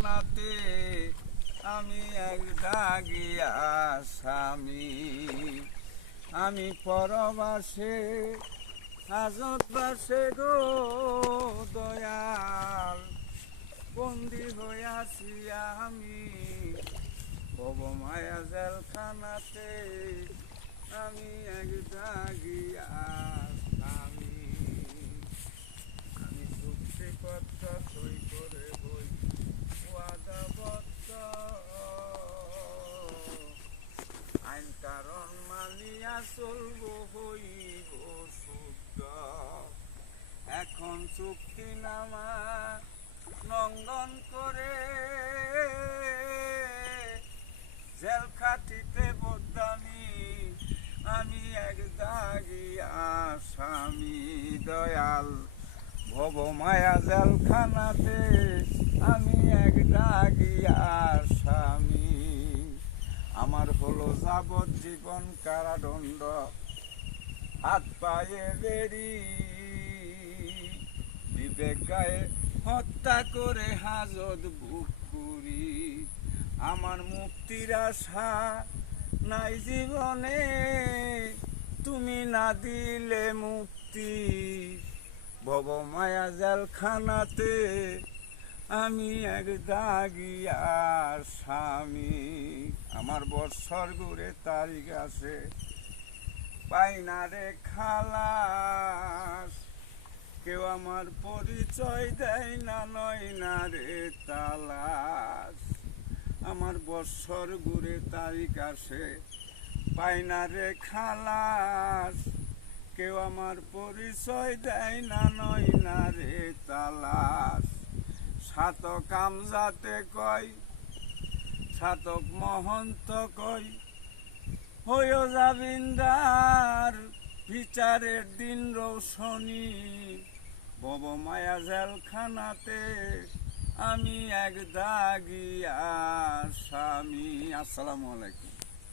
জেলখানাতে আমি এক দাগিয়া স্বামী। আমি পরবাসে হাজত বাসে গো দয়াল, বন্দি হইয়াছি আমি ভবমায়া জেলখানাতে আমি এক দাগিয়া স্বামী। আমি চুক্তিপত্র সই করে বই ওয়াদাবদ্ধ, আইন কারণ মানিয়া চলব হইব শুদ্ধ। এখন চুক্তিনামা লঙ্ঘন করে জেল খাটিতে বদামি আমি এক দাগিয়া স্বামী। দয়াল ভবমায়া জেলখানাতে আমি এক দাগিয়া স্বামী। আমার হলো যাবজ্জীবন কারাদণ্ড, হাত পায়ে বেরি, বিবেক গায়ে হত্যা করে হাজত বুক করি। আমার মুক্তির আশা নাই জীবনে, তুমি না দিলে মুক্তি ভবমায়া জেলখানাতে আমি এক দাগিয়া স্বামী। আমার বৎসর ঘুরে তারিখ আছে, পাই না রে খালাস, কেউ আমার পরিচয় দেয় না, নয় না রে তালাশ। আমার বৎসর ঘুরে তারিখ আসে, পাই না রে খালাস, কেউ আমার পরিচয় দেয় না, নয় না রে তালাশ। সাতক আমজাতে কয়, সাতক মহন্ত কয়, হইও জাবিন্দার বিচারের দিন রৌশনী ভবমায়া জেলখানাতে আমি এক দাগিয়া স্বামী। আসসালামু আলাইকুম।